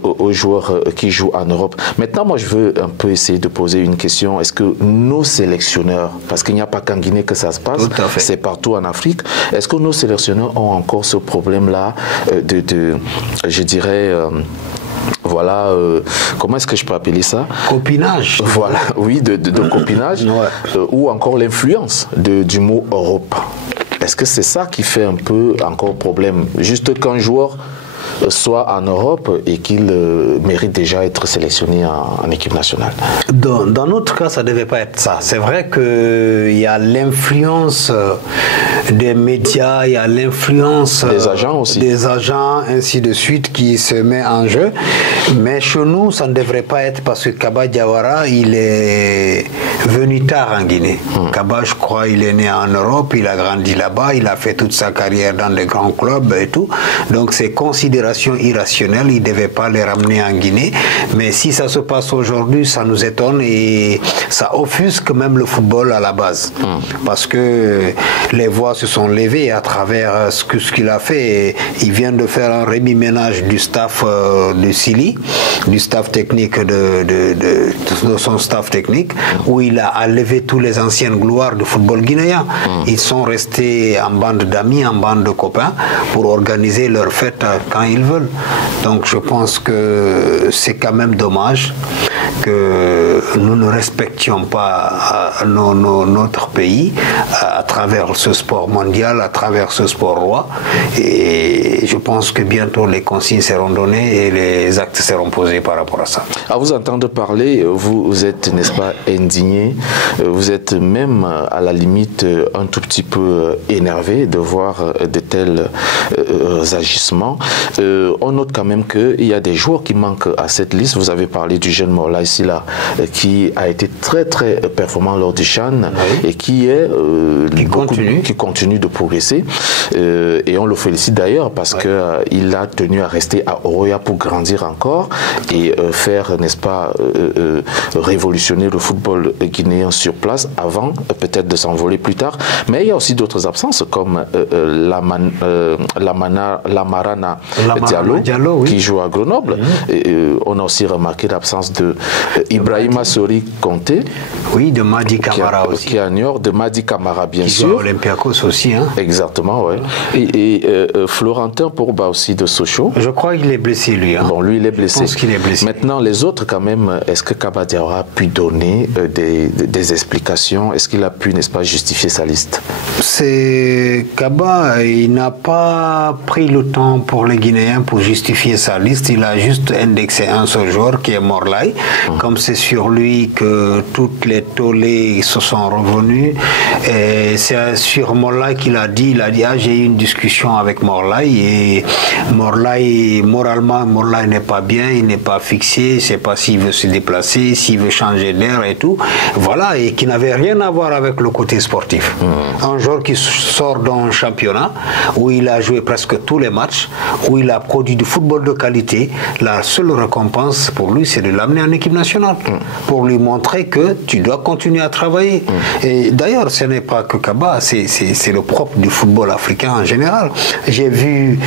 aux joueurs qui jouent en Europe. Maintenant, moi, je veux un peu essayer de poser une question. Est-ce que nos sélectionneurs, parce qu'il n'y a pas qu'en Guinée que ça se passe, c'est partout en Afrique, est-ce que nos sélectionneurs ont encore ce problème-là je dirais... voilà, comment est-ce que je peux appeler ça? Copinage. Voilà, oui, de copinage, ou encore l'influence du mot Europe. Est-ce que c'est ça qui fait un peu encore problème? Juste qu'un joueur soit en Europe et qu'il mérite déjà être sélectionné en équipe nationale. Dans notre cas, ça ne devait pas être ça. C'est vrai qu'il y a l'influence des médias, il y a l'influence des agents aussi. Des agents, ainsi de suite, qui se met en jeu. Mais chez nous, ça ne devrait pas être parce que Kaba Diawara, il est venu tard en Guinée. Kaba, je crois, il est né en Europe, il a grandi là-bas, il a fait toute sa carrière dans des grands clubs et tout. Donc, c'est considérations irrationnelles, il ne devait pas les ramener en Guinée. Mais si ça se passe aujourd'hui, ça nous étonne et ça offusque même le football à la base. Parce que les voix se sont levées à travers ce qu'il a fait. Et il vient de faire un remue-ménage du staff de Sili, du staff technique de son staff technique, où il a enlevé tous les anciennes gloires du football guinéen. Ils sont restés en bande d'amis, en bande de copains, pour organiser leur fête quand ils veulent. Donc je pense que c'est quand même dommage que nous ne respections pas notre pays à travers ce sport mondial, à travers ce sport roi. Et je pense que bientôt les consignes seront données et les actes seront posés par rapport à ça. À vous entendre parler, vous êtes, n'est-ce pas, indigné, vous êtes même à la limite un tout petit peu énervé de voir de tels agissements. On note quand même qu'il y a des joueurs qui manquent à cette liste. Vous avez parlé du jeune Morla ici là, qui a été très très performant lors du CHAN et qui continue de progresser. Et on le félicite d'ailleurs parce qu'il a tenu à rester à Horoya pour grandir encore et faire, n'est-ce pas, révolutionner le football guinéen sur place avant peut-être de s'envoler plus tard. Mais il y a aussi d'autres absences comme Lamarana Diallo qui joue à Grenoble. On a aussi remarqué l'absence de Ibrahima Sori Conté. Oui, de Madi Camara aussi. Qui est à Niort, de Madi Camara bien sûr. Qui joue à Olympiakos aussi. Hein. Exactement, oui. Et Florentin Pourba aussi de Sochaux. Je crois qu'il est blessé lui. Hein. Bon, lui il est blessé. Je pense qu'il est blessé. Maintenant, les autres quand même, est-ce que Kaba Diawara a pu donner des explications? Est-ce qu'il a pu, n'est-ce pas, justifier sa liste? C'est Kaba, il n'a pas pris le temps pour les Guinéens Guinéen, pour justifier sa liste, il a juste indexé un seul joueur qui est Morlaï. Comme c'est sur lui que toutes les tollés se sont revenus, et c'est sur Morlaï qu'il a dit, ah, j'ai eu une discussion avec Morlaï, et Morlaï, moralement, Morlaï n'est pas bien, il n'est pas fixé, je ne sais pas s'il veut se déplacer, s'il veut changer d'air et tout. Voilà, et qui n'avait rien à voir avec le côté sportif. Un joueur qui sort d'un championnat où il a joué presque tous les matchs, où il a produit du football de qualité, la seule récompense pour lui, c'est de l'amener en équipe nationale, pour lui montrer que tu dois continuer à travailler. Et d'ailleurs, ce n'est pas que Kaba, c'est le propre du football africain en général. J'ai vu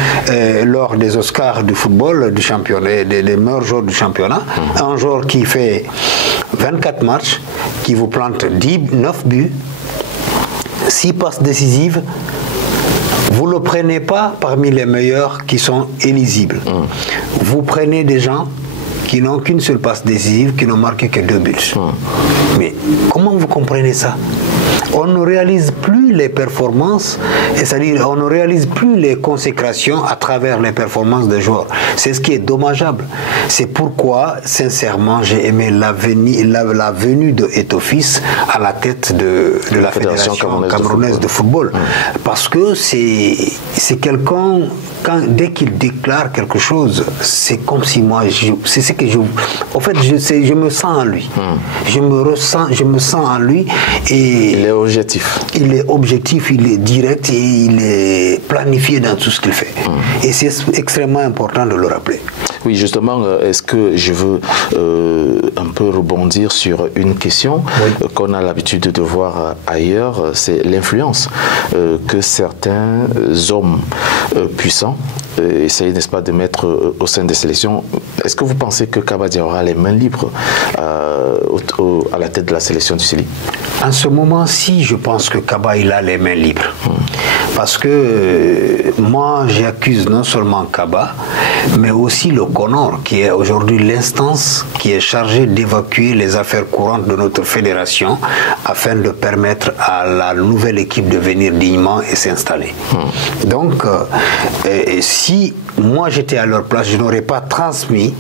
lors des Oscars du football, du championnat, des meilleurs joueurs du championnat, un joueur qui fait 24 matchs, qui vous plante 9 buts, 6 passes décisives. Vous ne le prenez pas parmi les meilleurs qui sont éligibles. Vous prenez des gens qui n'ont qu'une seule passe décisive, qui n'ont marqué que 2 buts. Mais comment vous comprenez ça? On ne réalise plus les performances, c'est-à-dire on ne réalise plus les consécrations à travers les performances des joueurs. C'est ce qui est dommageable. C'est pourquoi, sincèrement, j'ai aimé la venue de Eto'o Fils à la tête de la Fédération camerounaise de football. Parce que c'est quelqu'un, dès qu'il déclare quelque chose, c'est comme si moi, c'est ce que en fait, je me sens en lui. Je me sens en lui. Et il est objectif. Il est objectif, il est direct et il est planifié dans tout ce qu'il fait. Et c'est extrêmement important de le rappeler. Oui, justement, est-ce que je veux un peu rebondir sur une question qu'on a l'habitude de voir ailleurs, c'est l'influence que certains hommes puissants essayent, n'est-ce pas, de mettre au sein des sélections. Est-ce que vous pensez que Kaba Diawara a les mains libres à la tête de la sélection du Chili? En ce moment-ci, je pense que Kaba, il a les mains libres. Parce que moi, j'accuse non seulement Kaba, mais aussi le CONOR, qui est aujourd'hui l'instance qui est chargée d'évacuer les affaires courantes de notre fédération afin de permettre à la nouvelle équipe de venir dignement et s'installer. Donc, si moi j'étais à leur place, je n'aurais pas transmis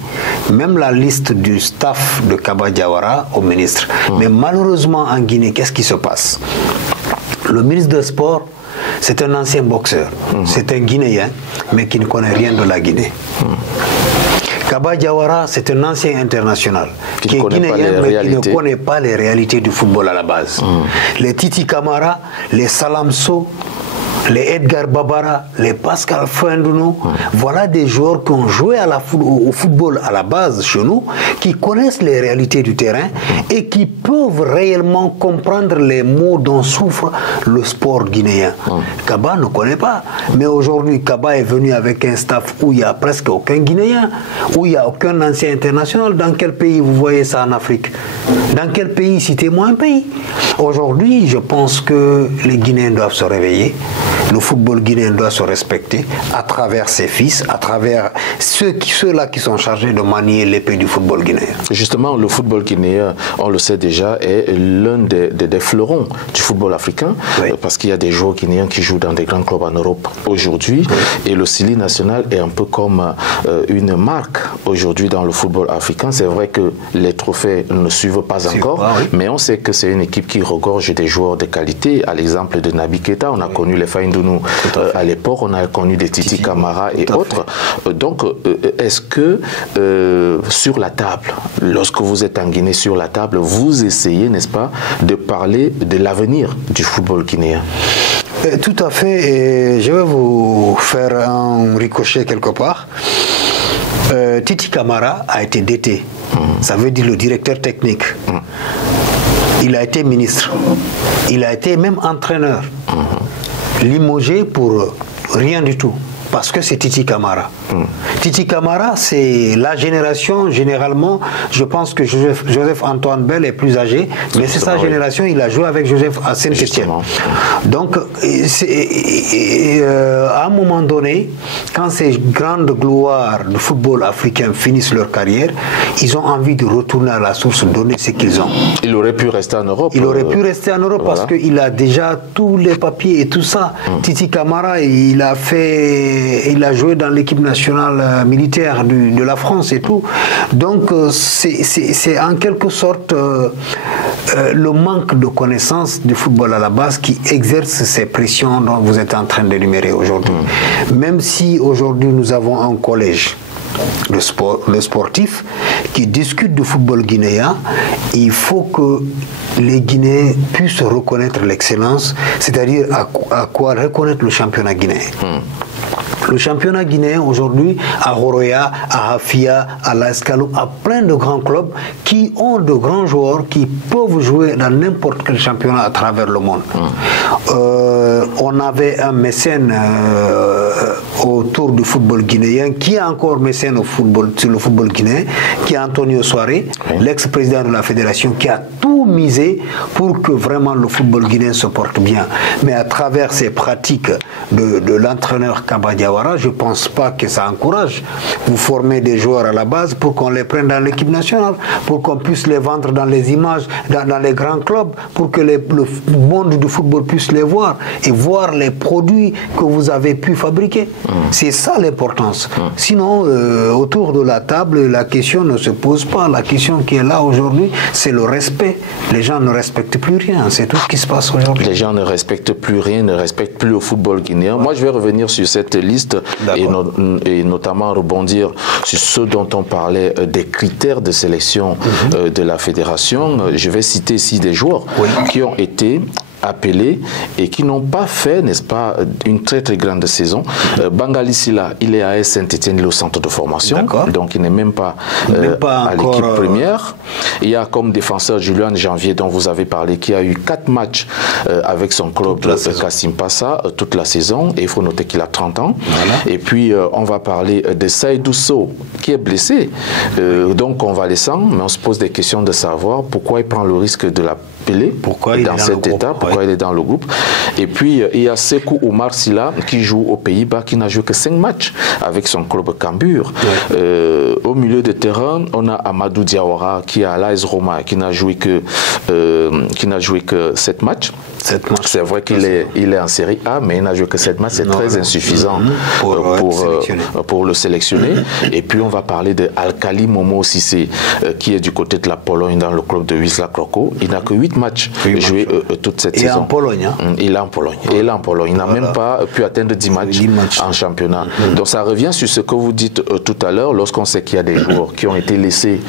même la liste du staff de Kaba Diawara au ministre. Mais malheureusement en Guinée, qu'est-ce qui se passe? Le ministre des Sports, c'est un ancien boxeur. C'est un Guinéen, mais qui ne connaît rien de la Guinée. Kaba Diawara, c'est un ancien international qui est guinéen, mais qui ne connaît pas les réalités du football à la base. Les Titi Camara, les Salamso, les Edgar Babara, les Pascal Fendouno, voilà des joueurs qui ont joué au football à la base chez nous, qui connaissent les réalités du terrain et qui peuvent réellement comprendre les maux dont souffre le sport guinéen. Kaba ne connaît pas. Mais aujourd'hui, Kaba est venu avec un staff où il n'y a presque aucun Guinéen, où il n'y a aucun ancien international. Dans quel pays vous voyez ça en Afrique? Dans quel pays? Citez-moi un pays. Aujourd'hui, je pense que les Guinéens doivent se réveiller. Le football guinéen doit se respecter à travers ses fils, à travers ceux-là qui sont chargés de manier l'épée du football guinéen. Justement, le football guinéen, on le sait déjà, est l'un des fleurons du football africain, parce qu'il y a des joueurs guinéens qui jouent dans des grands clubs en Europe aujourd'hui, et le Chili national est un peu comme une marque aujourd'hui dans le football africain. C'est vrai que les trophées ne suivent pas encore, mais on sait que c'est une équipe qui regorge des joueurs de qualité. À l'exemple de Naby Keita, on a connu les Fendouno à l'époque, on a connu des Titi Camara et autres. Donc, est-ce que sur la table, lorsque vous êtes en Guinée sur la table, vous essayez, n'est-ce pas, de parler de l'avenir du football guinéen? Tout à fait, et je vais vous faire un ricochet quelque part. Titi Camara a été DT, ça veut dire le directeur technique. Il a été ministre, il a été même entraîneur. Limogé pour rien du tout, parce que c'est Titi Camara. Titi Camara, c'est la génération, généralement, je pense que Joseph Antoine Bell est plus âgé, mais c'est sa génération, il a joué avec Joseph à Saint-Étienne. Donc, à un moment donné, quand ces grandes gloires du football africain finissent leur carrière, ils ont envie de retourner à la source, donner ce qu'ils ont. Il aurait pu rester en Europe. Il aurait pu rester en Europe parce qu'il a déjà tous les papiers et tout ça. Titi Camara, il a fait et il a joué dans l'équipe nationale militaire de la France et tout. Donc c'est en quelque sorte le manque de connaissance du football à la base qui exerce ces pressions dont vous êtes en train d'énumérer aujourd'hui. Même si aujourd'hui nous avons un collège, le sportif, qui discute du football guinéen, il faut que les Guinéens puissent reconnaître l'excellence, c'est-à-dire à quoi reconnaître le championnat guinéen. Le championnat guinéen aujourd'hui, à Horoya, à Hafia, à La Escalo, a plein de grands clubs qui ont de grands joueurs qui peuvent jouer dans n'importe quel championnat à travers le monde. On avait un mécène autour du football guinéen, qui est encore mécène sur le football guinéen, qui est Antonio Soare, l'ex-président de la fédération, qui a tout misé pour que vraiment le football guinéen se porte bien. Mais à travers ces pratiques de l'entraîneur Kaba Diawara, je ne pense pas que ça encourage. Vous formez des joueurs à la base pour qu'on les prenne dans l'équipe nationale, pour qu'on puisse les vendre dans les images, dans les grands clubs, pour que le monde du football puisse les voir et voir les produits que vous avez pu fabriquer. C'est ça l'importance. Sinon, autour de la table, la question ne se pose pas. La question qui est là aujourd'hui, c'est le respect. Les gens ne respectent plus rien. C'est tout ce qui se passe aujourd'hui. Les gens ne respectent plus rien, ne respectent plus le football guinéen. Moi, je vais revenir sur cette liste et notamment rebondir sur ce dont on parlait des critères de sélection de la fédération. Je vais citer ici des joueurs qui ont été appelés et qui n'ont pas fait, n'est-ce pas, une très très grande saison. Bangali Silla, il est à Saint-Etienne, le centre de formation, donc il n'est même pas à l'équipe première. Il y a comme défenseur Julian Janvier, dont vous avez parlé, qui a eu 4 matchs avec son club Kassim Passa toute la saison, et il faut noter qu'il a 30 ans. Et puis on va parler de Saïdou Sow, qui est blessé, donc convalescent, mais on se pose des questions de savoir pourquoi il prend le risque de l'appeler dans cet état, pourquoi il est dans le groupe. Et puis il y a Sekou Oumar Silla qui joue aux Pays-Bas, qui n'a joué que 5 matchs avec son club Cambuur. Au milieu de terrain, on a Amadou Diawara qui est à l'AS Roma, qui n'a joué que 7 matchs. C'est vrai qu'il est en série A, mais il n'a joué que 7 matchs, c'est très insuffisant pour le sélectionner. Et puis on va parler de Alkali Momo Sissé, qui est du côté de la Pologne dans le club de Wisła Krakow. Il n'a que 8 matchs joués toute cette saison. En Pologne, Il est en Pologne. Et il est en Pologne. Il n'a même pas pu atteindre 10 matchs en championnat. Donc ça revient sur ce que vous dites tout à l'heure, lorsqu'on sait qu'il y a des joueurs qui ont été laissés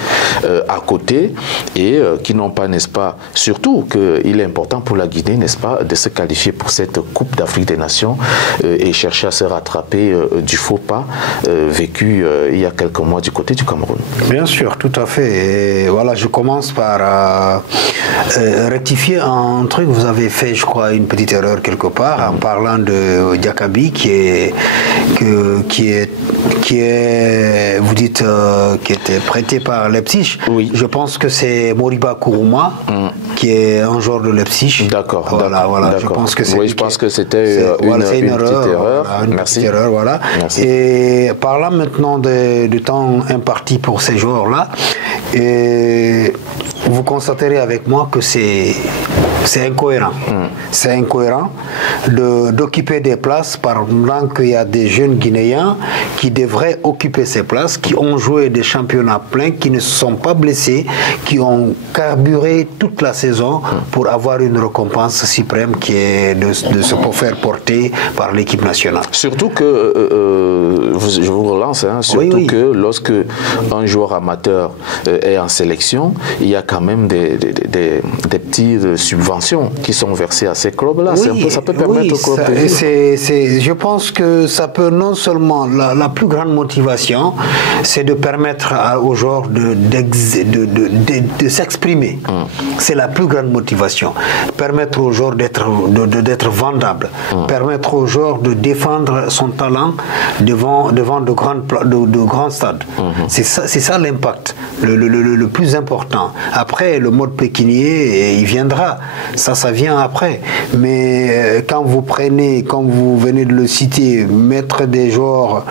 à côté et qui n'ont pas, n'est-ce pas, surtout qu'il est important pour la Guinée, n'est-ce pas, de se qualifier pour cette Coupe d'Afrique des Nations et chercher à se rattraper du faux pas vécu il y a quelques mois du côté du Cameroun. Bien sûr, tout à fait. Et voilà, je commence par rectifier un truc. Vous avez fait, je crois, une petite erreur quelque part en parlant de Diakabi qui est, vous dites, qui était prêté par Leipzig. Oui. Je pense que c'est Moriba Kourouma qui est un joueur de Leipzig. D'accord. Voilà. Je pense que c'est. Oui, je pense que c'était une petite erreur. Petite erreur, voilà. Merci. Et parlant maintenant du temps imparti pour ces joueurs-là, vous constaterez avec moi que c'est incohérent. C'est incohérent d'occuper des places pendant qu'il y a des jeunes Guinéens qui devraient occuper ces places, qui ont joué des championnats pleins, qui ne se sont pas blessés, qui ont carburé toute la saison pour avoir une récompense suprême qui est de se faire porter par l'équipe nationale. Surtout que, je vous relance, surtout que lorsque un joueur amateur est en sélection, il y a quand même des petites subventions qui sont versées à ces clubs-là. Ça peut permettre aux clubs de vivre. Je pense que ça peut non seulement, la plus grande motivation, c'est de permettre aux joueurs de s'exprimer. C'est la plus grande motivation. Permettre aux joueurs d'être vendables. Permettre aux joueurs de défendre son talent devant de grands stades. C'est ça l'impact, le plus important. Après, le mode pécunier, il viendra. ça vient après. Mais quand vous prenez, comme vous venez de le citer, mettre des joueurs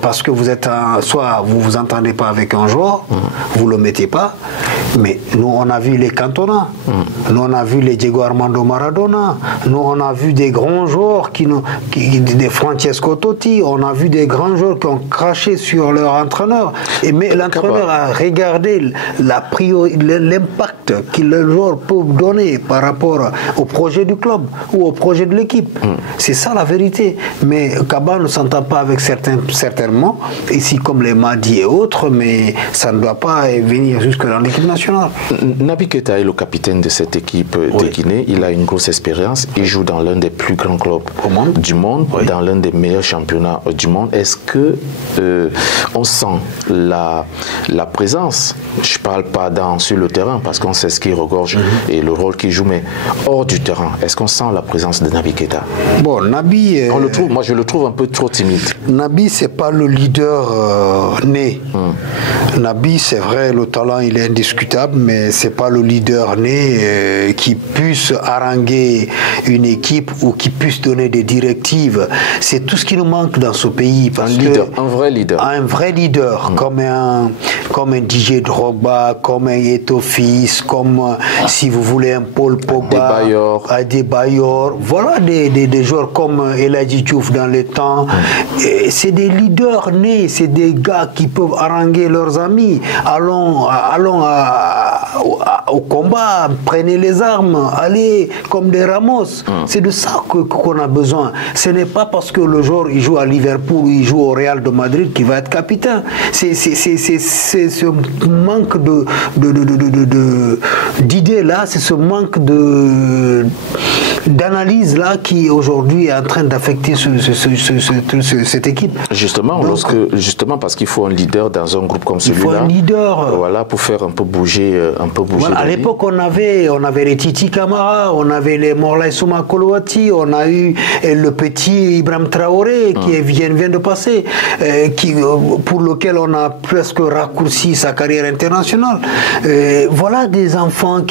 parce que vous êtes soit vous entendez pas avec un joueur, vous le mettez pas. Mais nous on a vu les Cantona, nous on a vu les Diego Armando Maradona, nous on a vu des grands joueurs des Francesco Totti, on a vu des grands joueurs qui ont craché sur leur entraîneur. Mais l'entraîneur a regardé l'impact que le joueur peut donner par rapport au projet du club ou au projet de l'équipe. C'est ça la vérité. Mais Kaba ne s'entend pas avec certainement, ici comme les Madi et autres, mais ça ne doit pas venir jusque dans l'équipe nationale. Naby Keita est le capitaine de cette équipe de Guinée. Il a une grosse expérience. Il joue dans l'un des plus grands clubs du monde, dans l'un des meilleurs championnats du monde. Est-ce que on sent la présence, je ne parle pas sur le terrain, parce qu'on sait ce qu'il regorge et le rôle qu'il joue, mais hors du terrain, est-ce qu'on sent la présence de Naby Keita? Bon, Naby... moi, je le trouve un peu trop timide. Naby, c'est pas le leader né. Naby, c'est vrai, le talent, il est indiscutable, mais c'est pas le leader né qui puisse haranguer une équipe ou qui puisse donner des directives. C'est tout ce qui nous manque dans ce pays. Un vrai leader. Un vrai leader, comme un DJ Drogba, comme un Eto'o Fils, comme, si vous voulez, un Paul Pogba, des Bayor. Voilà des joueurs comme El Hadji Diouf dans les temps. C'est des leaders nés, c'est des gars qui peuvent haranguer leurs amis. Allons au combat, prenez les armes, allez comme des Ramos. C'est de ça qu'on a besoin. Ce n'est pas parce que le joueur il joue à Liverpool ou il joue au Real de Madrid qu'il va être capitaine. C'est ce manque d'idées là, c'est ce manque d'analyse là qui aujourd'hui est en train d'affecter cette équipe. Justement, parce qu'il faut un leader dans un groupe comme celui-là. Il faut un leader. Voilà, pour faire un peu bouger. Voilà, à l'époque, on avait les Titi Camara, on avait les Morlaï Souma Kolouati, on a eu le petit Ibrahim Traoré qui vient de passer, pour lequel on a presque raccourci sa carrière internationale. Voilà des enfants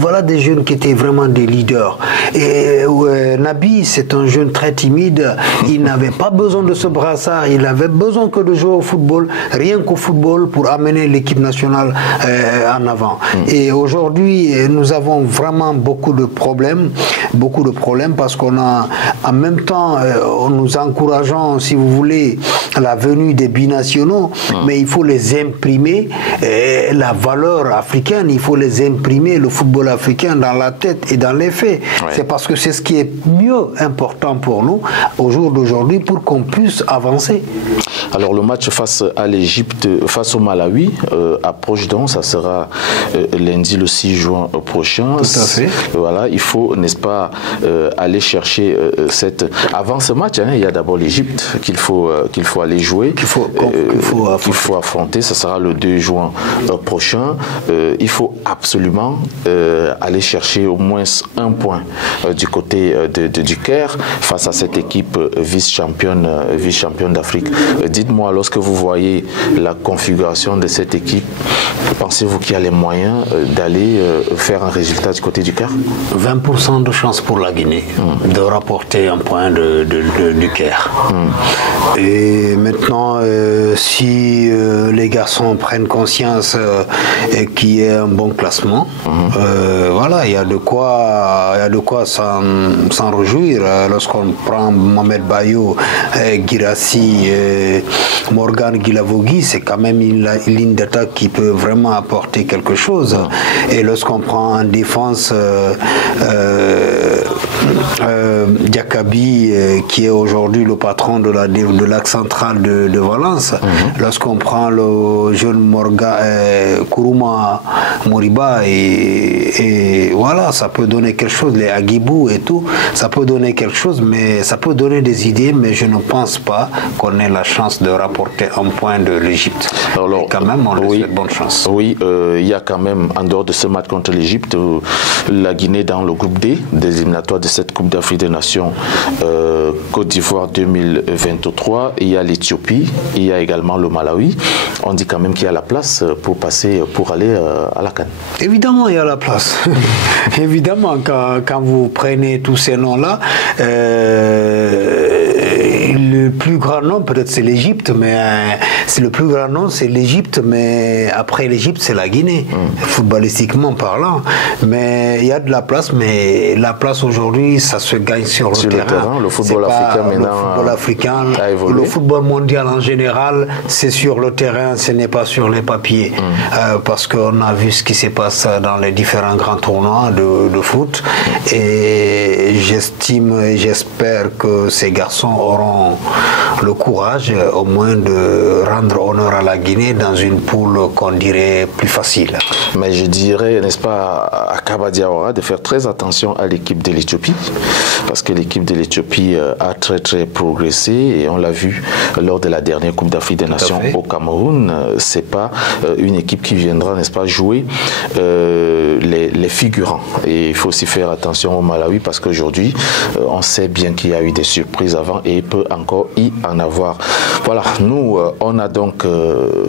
voilà des jeunes qui étaient vraiment des leaders. Et Naby, c'est un jeune très timide. Il n'avait pas besoin de ce brassard. Il avait besoin que de jouer au football, rien qu'au football, pour amener l'équipe nationale en avant. Et aujourd'hui, nous avons vraiment beaucoup de problèmes parce qu'on a, en même temps, nous encourageons, si vous voulez, la venue des binationaux, mais il faut les imprimer, la valeur africaine, il faut les imprimer, le football africain dans la tête et dans les faits. C'est parce que c'est ce qui est mieux important pour nous au jour d'aujourd'hui pour qu'on puisse avancer. Alors le match face à l'Égypte, face au Malawi, approche donc, ça sera lundi le 6 juin prochain. Tout à fait. Voilà, il faut, n'est-ce pas, aller chercher avant ce match, hein, il y a d'abord l'Égypte qu'il faut aller jouer, qu'il faut affronter. Ça sera le 2 juin prochain. Il faut absolument aller chercher au moins un point du côté du Caire face à cette équipe vice-championne d'Afrique. Dites-moi, lorsque vous voyez la configuration de cette équipe, pensez-vous qu'il y a les moyens d'aller faire un résultat du côté du Caire? 20% de chance pour la Guinée de rapporter un point du Caire. Et maintenant, si les garçons prennent conscience qu'il y ait un bon classement, voilà, il y a de quoi s'en réjouir. Lorsqu'on prend Mohamed Bayo, Guirassy, Morgan Guilavogui, c'est quand même une ligne d'attaque qui peut vraiment apporter quelque chose. Et lorsqu'on prend en défense Diakabi, qui est aujourd'hui le patron de l'axe central de Valence, lorsqu'on prend le jeune Kourouma Moriba, et voilà, ça peut donner quelque chose, les Agibou et tout, ça peut donner quelque chose, mais ça peut donner des idées, mais je ne pense pas qu'on ait la chance de rapporter un point de l'Égypte. Alors, quand même, on lui souhaite bonne chance. Oui, il y a quand même, en dehors de ce match contre l'Égypte, la Guinée dans le groupe D, des éliminatoires de cette Coupe d'Afrique des Nations. qualification Côte d'Ivoire 2023, il y a l'Éthiopie, il y a également le Malawi. On dit quand même qu'il y a la place pour aller à la CAN. Évidemment, il y a la place. Évidemment, quand vous prenez tous ces noms-là, le plus grand nom, peut-être c'est l'Égypte, mais c'est le plus grand nom, c'est l'Égypte, mais après l'Égypte, c'est la Guinée, footballistiquement parlant. Mais il y a de la place, mais la place aujourd'hui, ça se gagne sur le terrain. Le football africain maintenant. Le football africain, le football mondial en général, c'est sur le terrain, ce n'est pas sur les papiers. Parce qu'on a vu ce qui s'est passé dans les différents grands tournois de foot. Et j'estime et j'espère que ces garçons auront le courage au moins de rendre honneur à la Guinée dans une poule qu'on dirait plus facile. Mais je dirais, n'est-ce pas, à Kaba Diawara de faire très attention à l'équipe de l'Éthiopie, parce que l'équipe de l'Éthiopie a très progressé et on l'a vu lors de la dernière Coupe d'Afrique des Nations au Cameroun. C'est pas une équipe qui viendra, n'est-ce pas, jouer les figurants. Et il faut aussi faire attention au Malawi parce qu'aujourd'hui, on sait bien qu'il y a eu des surprises avant et il peut encore y en avoir. Voilà, nous, on a donc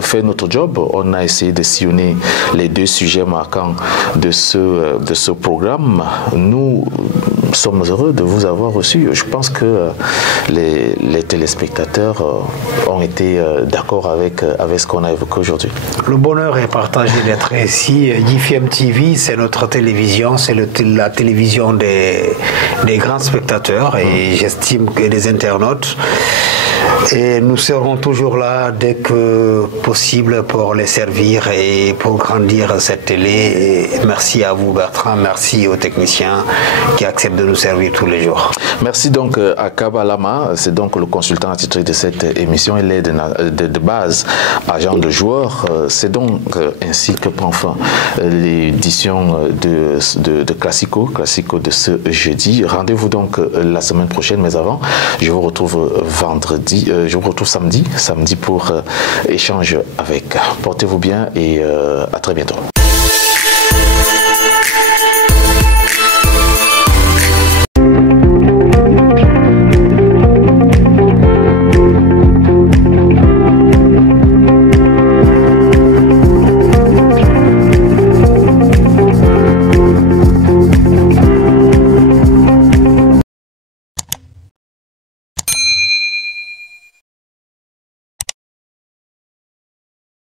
fait notre job. On a essayé de sillonner les deux sujets marquants de ce programme. Nous sommes heureux de vous avoir reçu. Je pense que les téléspectateurs ont été d'accord avec ce qu'on a évoqué aujourd'hui. Le bonheur est partagé d'être ici. IFM TV, c'est notre télévision, c'est la télévision des grands spectateurs et j'estime que des internautes. Et nous serons toujours là dès que possible pour les servir et pour grandir cette télé. Et merci à vous Bertrand, merci aux techniciens qui acceptent de nous servir tous les jours. Merci donc à Kaba Lama, c'est donc le consultant attitré de cette émission. Il est de base agent de joueur. C'est donc ainsi que prend fin l'édition de Classico de ce jeudi. Rendez-vous donc la semaine prochaine, mais avant, je vous retrouve samedi pour échange avec. Portez-vous bien et à très bientôt.